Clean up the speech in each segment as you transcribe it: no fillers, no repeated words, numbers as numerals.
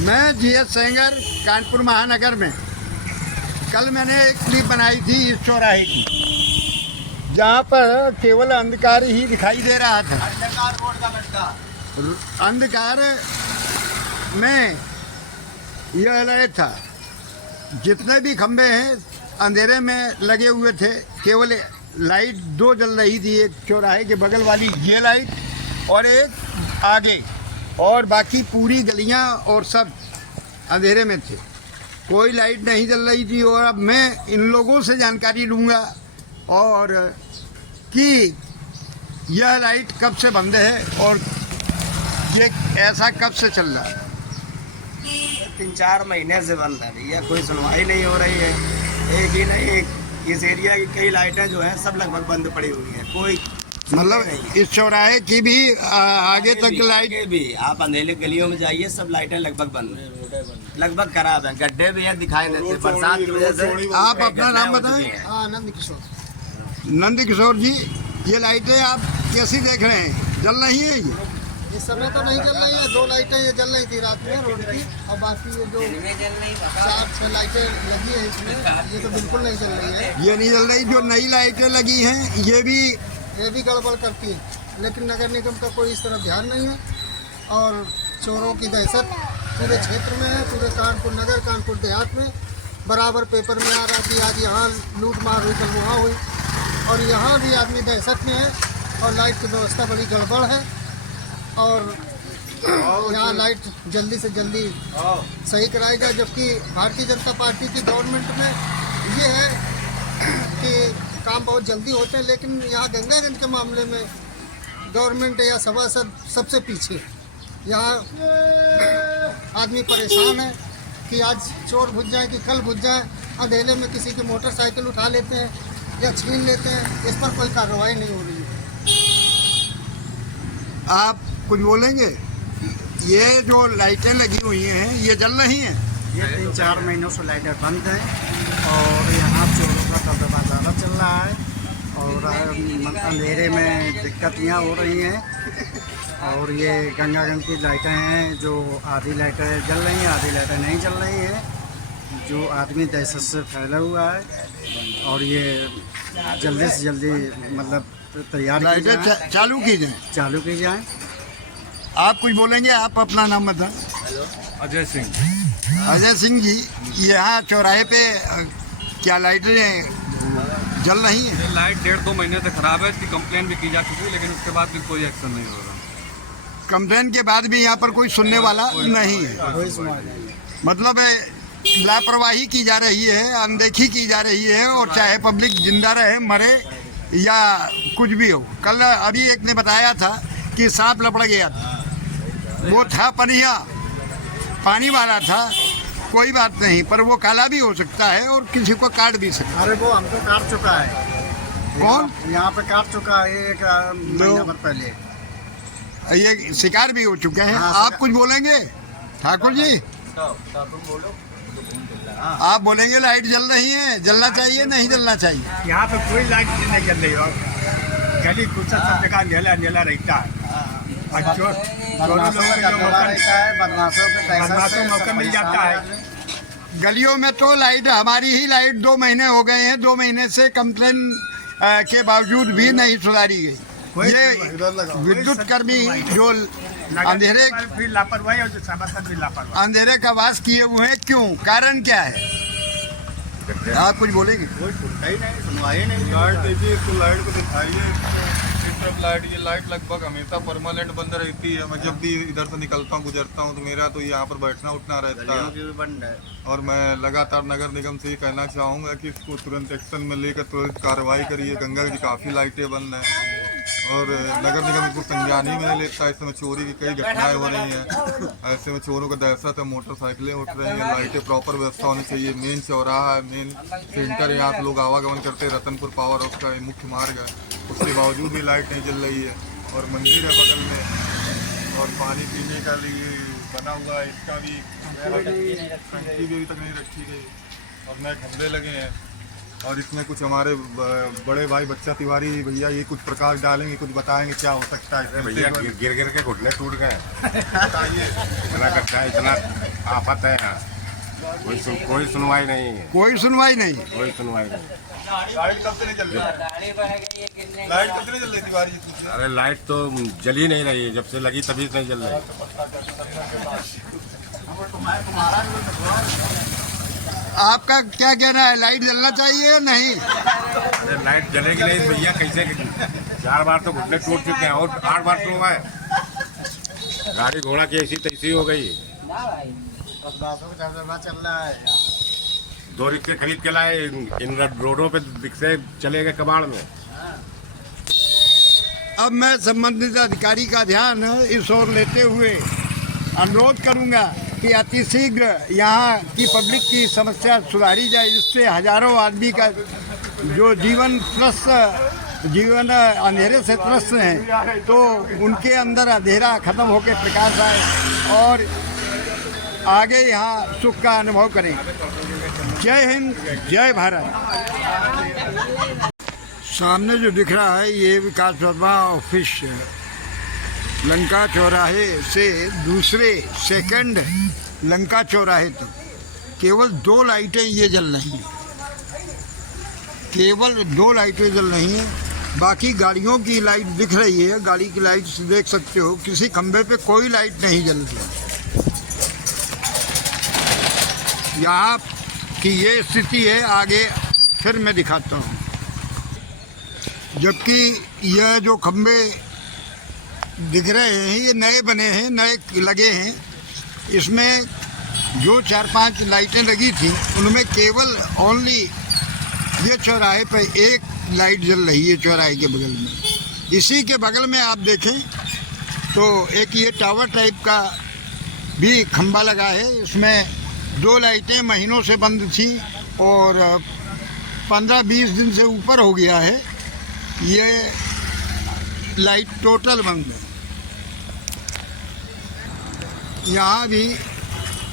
मैं जीएस सेंगर कानपुर महानगर में कल मैंने एक क्लिप बनाई थी इस चौराहे की, जहाँ पर केवल अंधकार ही दिखाई दे रहा था। अंधकार में यह लाइट था, जितने भी खंबे हैं अंधेरे में लगे हुए थे। केवल लाइट दो जल रही थी, एक चौराहे के बगल वाली ये लाइट और एक आगे, और बाकी पूरी गलियां और सब अंधेरे में थे, कोई लाइट नहीं जल रही थी। और अब मैं इन लोगों से जानकारी लूँगा और कि यह लाइट कब से बंद है और ये ऐसा कब से चल रहा है। 3-4 महीने से बंद है भैया, कोई सुनवाई नहीं हो रही है। एक ही नहीं, इस एरिया की कई लाइटें जो हैं सब लगभग बंद पड़ी हुई हैं, कोई मतलब इस चौराहे की भी आगे तक लाइट भी, आप अंधेरे गलियों में जाइए, सब लाइटें लगभग बंद हैं, लगभग खराब हैं, गड्ढे भी हैं, दिखाई देते हैं बरसात की वजह से। आप अपना नाम बताएं। नंद किशोर जी, ये लाइटें आप कैसी देख रहे हैं, जल रही है? ये इस समय तो नहीं जल रही है, 2 लाइटें ये जल रही थी रात में रोड की, और बाकी ये जो 4-6 लाइटें लगी है इसमें, ये तो बिल्कुल नहीं जल रही है। ये नहीं जल रही। जो नई लाइटें लगी हैं ये भी गड़बड़ करती है, लेकिन नगर निगम का कोई इस तरफ ध्यान नहीं है। और चोरों की दहशत पूरे क्षेत्र में है, पूरे कानपुर नगर, कानपुर देहात में बराबर पेपर में आ रहा कि आज यहाँ लूट मार हुई, कल वहाँ हुई, और यहाँ भी आदमी दहशत में है। और लाइट की व्यवस्था बड़ी गड़बड़ है, और यहाँ लाइट जल्दी से जल्दी सही कराई जाए। जबकि भारतीय जनता पार्टी की गवर्नमेंट में ये है कि काम बहुत जल्दी होते हैं, लेकिन यहाँ गंगागंज के मामले में गवर्नमेंट या सभासद सबसे पीछे है। यहाँ आदमी परेशान है कि आज चोर घुस जाए कि कल घुस जाए, अंधेरे में किसी की मोटरसाइकिल उठा लेते हैं या छीन लेते हैं, इस पर कोई कार्रवाई नहीं हो रही है। आप कुछ बोलेंगे? ये जो लाइटें लगी हुई हैं ये जल रही हैं? ये 3-4 महीनों से लाइटें बंद हैं, और यहाँ चोरों का दबदबा ज़्यादा चल रहा है, और अंधेरे में दिक्कतियाँ हो रही हैं। और ये गंगागंज की लाइटें हैं, जो आधी लाइटें जल रही हैं, आधी लाइटें नहीं जल रही हैं, जो आदमी दहशत से फैला हुआ है। और ये जल्दी से जल्दी मतलब तैयार लाइटें चालू की जाए। आप कुछ बोलेंगे? आप अपना नाम बताएं। अजय सिंह। अजय सिंह जी, यहाँ चौराहे पे क्या लाइटें जल रही हैं? ये लाइट 1.5-2 महीने से खराब है, इसकी कंप्लेन भी की जा चुकी है, लेकिन उसके बाद भी कोई एक्शन नहीं हो रहा। कंप्लेन के बाद भी यहाँ पर कोई सुनने वाला नहीं है। मतलब लापरवाही की जा रही है, अनदेखी की जा रही है, और चाहे पब्लिक जिंदा रहे, मरे या कुछ भी हो। कल अभी एक ने बताया था कि सांप लपड़ गया था, वो था पनिया, पानी वाला था, कोई बात नहीं, पर वो काला भी हो सकता है और किसी को काट भी सकता है। अरे वो हमको काट चुका है। कौन? यहाँ पे काट चुका है, एक महीना भर पहले। ये शिकार भी हो चुके हैं। हाँ, आप कुछ बोलेंगे ठाकुर जी? आप बोलेंगे लाइट जल रही है, जलना चाहिए नहीं जलना चाहिए? यहाँ पे कोई लाइट नहीं जल रही हो, गली कुछ सब जगह अंधेला अंधेला रहता है, और बदमाशों को मौका मिल जाता है। गलियों में तो लाइट, हमारी ही लाइट 2 महीने हो गए हैं, 2 महीने से कंप्लेन के बावजूद भी नहीं सुधारी गई। ये विद्युत कर्मी जो अंधेरे भी लापरवाही और जो सभासद भी लापरवाही, अंधेरे का वास किए हुए हैं, क्यों, कारण क्या है? आप कुछ बोलेंगे? कोई सुनता ही नहीं, सुनवाई नहीं। लाइट देखिए, तो लाइट को दिखाइए। लाइट, ये लाइट लगभग हमेशा परमानेंट बंद रहती है। मैं जब भी इधर से निकलता हूँ, गुजरता हूँ, तो मेरा तो यहाँ पर बैठना उठना रहता है। बंद है। और मैं लगातार नगर निगम से ये कहना चाहूँगा कि इसको तुरंत एक्शन में लेकर तुरंत कार्रवाई करिए। गंगा की काफ़ी लाइटें बंद हैं, और नगर निगम इसको संज्ञान ही नहीं लेता। ऐसे में चोरी की कई घटनाएं हो रही हैं, ऐसे में चोरों का दहशत है, मोटरसाइकिलें उठ रही हैं, लाइटें प्रॉपर व्यवस्था होनी चाहिए। मेन चौराहा है, मेन सेंटर है, यहाँ से लोग आवागमन करते हैं, रतनपुर पावर हाउस का मुख्य मार्ग है, उसके बावजूद भी लाइट नहीं जल रही है। और मंदिर है बगल में, और पानी पीने का लिए बना हुआ है, इसका भी टंकी भी अभी तक नहीं रखी गई, और नए खंभे लगे हैं। और इसमें कुछ हमारे बड़े भाई बच्चा तिवारी भैया ये कुछ प्रकाश डालेंगे, कुछ बताएंगे क्या हो सकता है इसमें। भैया गिर गिर के घुटने टूट गए। बताइए। इतना खर्चा, इतना आफत है यहाँ, कोई सुनवाई नहीं है, कोई सुनवाई नहीं। कोई सुनवाई नहीं। लाइट कब से नहीं चल रही? लाइट कब से नहीं चल रही तिवारी जी? अरे लाइट तो जल ही नहीं रही है, जब से लगी तभी से नहीं जल रही। आपका क्या कहना है, लाइट जलना चाहिए या नहीं? अरे लाइट जलेगी नहीं भैया, कैसे? 4 बार तो घुटने टूट चुके हैं और 8 बार तो हुआ है। गाड़ी घोड़ा की ऐसी तैसी हो गई। 10 का दरबार चल रहा है यहाँ। 2 रिक्शे खरीद के लाए, इन रोडों पे रिक्शे चले गए कबाड़ में। अब मैं संबंधित अधिकारी का ध्यान इस ओर लेते हुए अनुरोध करूंगा कि अतिशीघ्र यहाँ की पब्लिक की समस्या सुधारी जाए, जिससे हजारों आदमी का जो जीवन अंधेरे से त्रस्त हैं, तो उनके अंदर अंधेरा खत्म होकर प्रकाश आए और आगे यहाँ सुख का अनुभव करें। जय हिंद, जय भारत। सामने जो दिख रहा है ये विकास वर्मा ऑफिस है। लंका चौराहे से दूसरे सेकंड लंका चौराहे तक केवल 2 लाइटें ये जल रही हैं, केवल 2 लाइटें जल रही हैं। बाकी गाड़ियों की लाइट दिख रही है, गाड़ी की लाइट देख सकते हो, किसी खंबे पे कोई लाइट नहीं जल रही। यहाँ की ये स्थिति है, आगे फिर मैं दिखाता हूँ। जबकि यह जो खंबे दिख रहे हैं ये नए बने हैं, नए लगे हैं। इसमें जो 4-5 लाइटें लगी थी उनमें केवल ओनली ये चौराहे पे एक लाइट जल रही है, चौराहे के बगल में। इसी के बगल में आप देखें तो एक ये टावर टाइप का भी खंबा लगा है। इसमें 2 लाइटें महीनों से बंद थी और 15-20 दिन से ऊपर हो गया है ये लाइट टोटल बंद है। यहाँ भी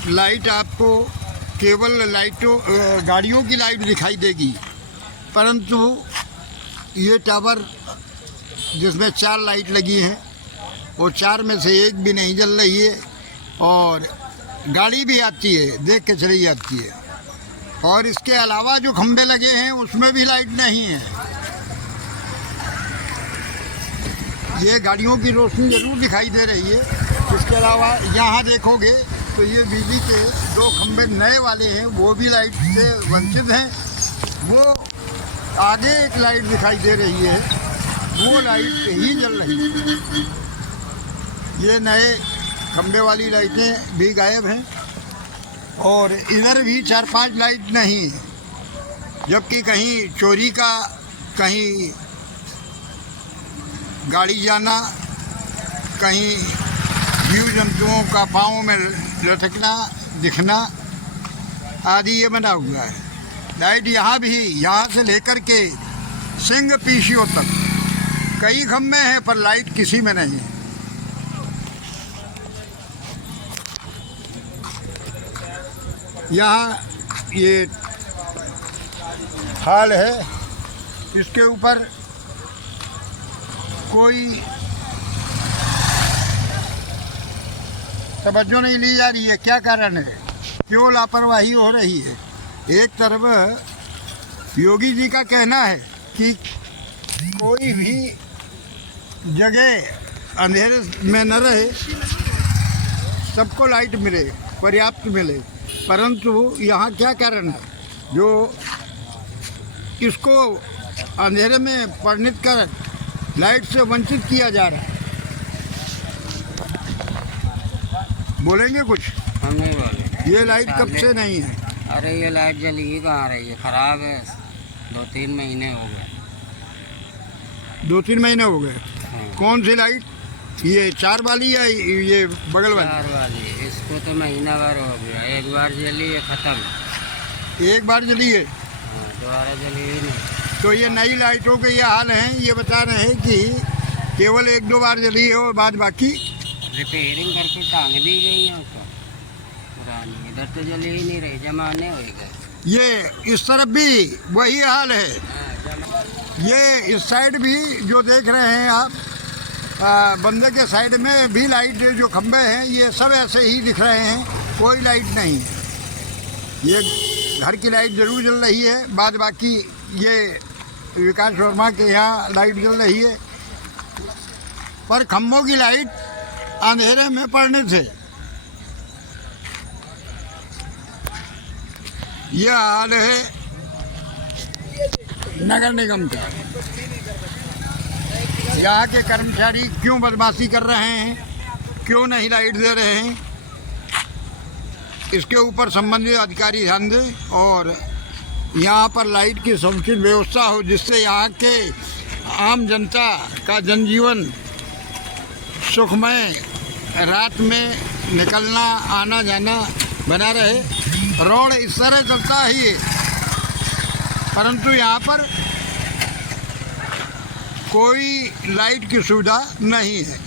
लाइट आपको केवल लाइटों गाड़ियों की लाइट दिखाई देगी, परंतु ये टावर जिसमें 4 लाइट लगी हैं वो 4 में से एक भी नहीं जल रही है और गाड़ी भी आती है, देख के चली जाती है। और इसके अलावा जो खंबे लगे हैं उसमें भी लाइट नहीं है। ये गाड़ियों की रोशनी जरूर दिखाई दे रही है। इसके अलावा यहाँ देखोगे तो ये बिजली के 2 खंबे नए वाले हैं, वो भी लाइट से वंचित हैं। वो आगे एक लाइट दिखाई दे रही है, वो लाइट ही जल रही है। ये नए खंबे वाली लाइटें भी गायब हैं और इधर भी 4-5 लाइट नहीं है। जबकि कहीं चोरी का, कहीं गाड़ी जाना, कहीं जीव जंतुओं का पाँव में लटकना दिखना आदि ये बना हुआ है। लाइट यहाँ भी, यहाँ से लेकर के सिंह पीशियों तक कई खंबे हैं पर लाइट किसी में नहीं है। यहाँ ये हाल है, इसके ऊपर कोई तवज्जो नहीं ली जा रही है। क्या कारण है, क्यों लापरवाही हो रही है? एक तरफ योगी जी का कहना है कि कोई भी जगह अंधेरे में न रहे, सबको लाइट मिले, पर्याप्त मिले, परंतु यहाँ क्या कारण है जो इसको अंधेरे में परिणित कर लाइट से वंचित किया जा रहा है? बोलेंगे कुछ? हम नहीं बोले। ये लाइट कब से नहीं है? अरे ये लाइट जली ही कहाँ रही है, खराब है। 2-3 महीने हो गए। 2-3 महीने हो गए। हाँ। कौन सी लाइट? ये 4 वाली या ये बगल वाली? 4 वाली। इसको तो महीना भर हो गया, एक बार जली है, ख़त्म। एक बार जली है? हाँ, दोबारा जली ही नहीं। तो ये नई लाइटों के ये हाल हैं। ये बता रहे हैं कि केवल 1-2 बार जली है और बाद बाकी रिपेयरिंग करके टांग दी गई है उसको, पुरानी। इधर तो जली ही नहीं रही, जमाने हो गए। ये इस तरफ भी वही हाल है। ये इस साइड भी जो देख रहे हैं आप, बंदे के साइड में भी लाइट जो खंबे हैं ये सब ऐसे ही दिख रहे हैं, कोई लाइट नहीं है। ये घर की लाइट जरूर जल रही है, बाद बाकी ये विकास वर्मा के यहाँ लाइट जल रही है, पर खंभों की लाइट अंधेरे में पड़ने से यह हाल है नगर निगम का। यहाँ के कर्मचारी क्यों बदमाशी कर रहे हैं, क्यों नहीं लाइट दे रहे हैं, इसके ऊपर संबंधित अधिकारी ध्यान दें और यहाँ पर लाइट की समुचित व्यवस्था हो, जिससे यहाँ के आम जनता का जनजीवन सुखमय, रात में निकलना आना जाना बना रहे। रोड इस तरह चलता ही है, परंतु यहाँ पर कोई लाइट की सुविधा नहीं है।